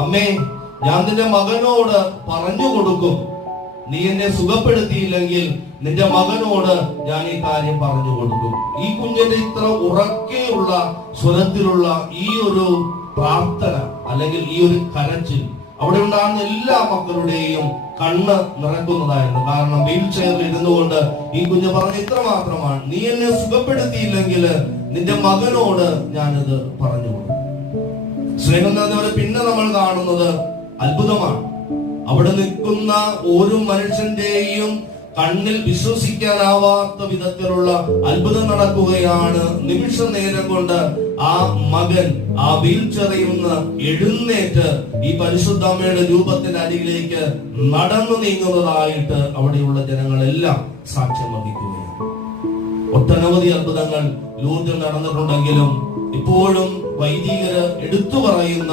അമ്മേ, ഞാൻ നിന്റെ മകനോട് പറഞ്ഞു കൊടുക്കും, നീ എന്നെ സുഖപ്പെടുത്തിയില്ലെങ്കിൽ നിന്റെ മകനോട് ഞാൻ ഈ കാര്യം പറഞ്ഞു കൊടുക്കും. ഈ കുഞ്ഞിന്റെ ഇത്ര ഉറക്കെയുള്ള സ്വരത്തിലുള്ള ഈ ഒരു പ്രാർത്ഥന അല്ലെങ്കിൽ ഈ ഒരു കരച്ചിൽ അവിടെ ഉണ്ടാകുന്ന എല്ലാ മക്കളുടെയും കണ്ണ് നിറക്കുന്നതായിരുന്നു. കാരണം വീൽ ചെയറിൽ ഇരുന്നുകൊണ്ട് ഈ കുഞ്ഞ് പറഞ്ഞ ഇത്ര മാത്രമാണ്, നീ എന്നെ സുഖപ്പെടുത്തിയില്ലെങ്കിൽ നിന്റെ മകനോട് ഞാനത് പറഞ്ഞു കൊടുക്കും. സ്നേഹം നിറഞ്ഞവരെ, പിന്നെ നമ്മൾ കാണുന്നത് അത്ഭുതമാണ്. അവിടെ നിൽക്കുന്ന ഒരു മനുഷ്യന്റെയും കണ്ണിൽ വിശ്വസിക്കാനാവാത്ത വിധത്തിലുള്ള അത്ഭുതം നടക്കുകയാണ്. നിമിഷ നേരം കൊണ്ട് ആ മകൻ ആ വീൽ ചെയറിൽ നിന്ന് എഴുന്നേറ്റ് ഈ പരിശുദ്ധ അമ്മയുടെ രൂപത്തിന്റെ അടിയിലേക്ക് നടന്നു നീങ്ങുന്നതായിട്ട് അവിടെയുള്ള ജനങ്ങളെല്ലാം സാക്ഷ്യം വഹിക്കുകയാണ്. ഒട്ടനവധി അത്ഭുതങ്ങൾ ലൂർദിൽ നടന്നിട്ടുണ്ടെങ്കിലും ഇപ്പോഴും വൈദികര് എടുത്തു പറയുന്ന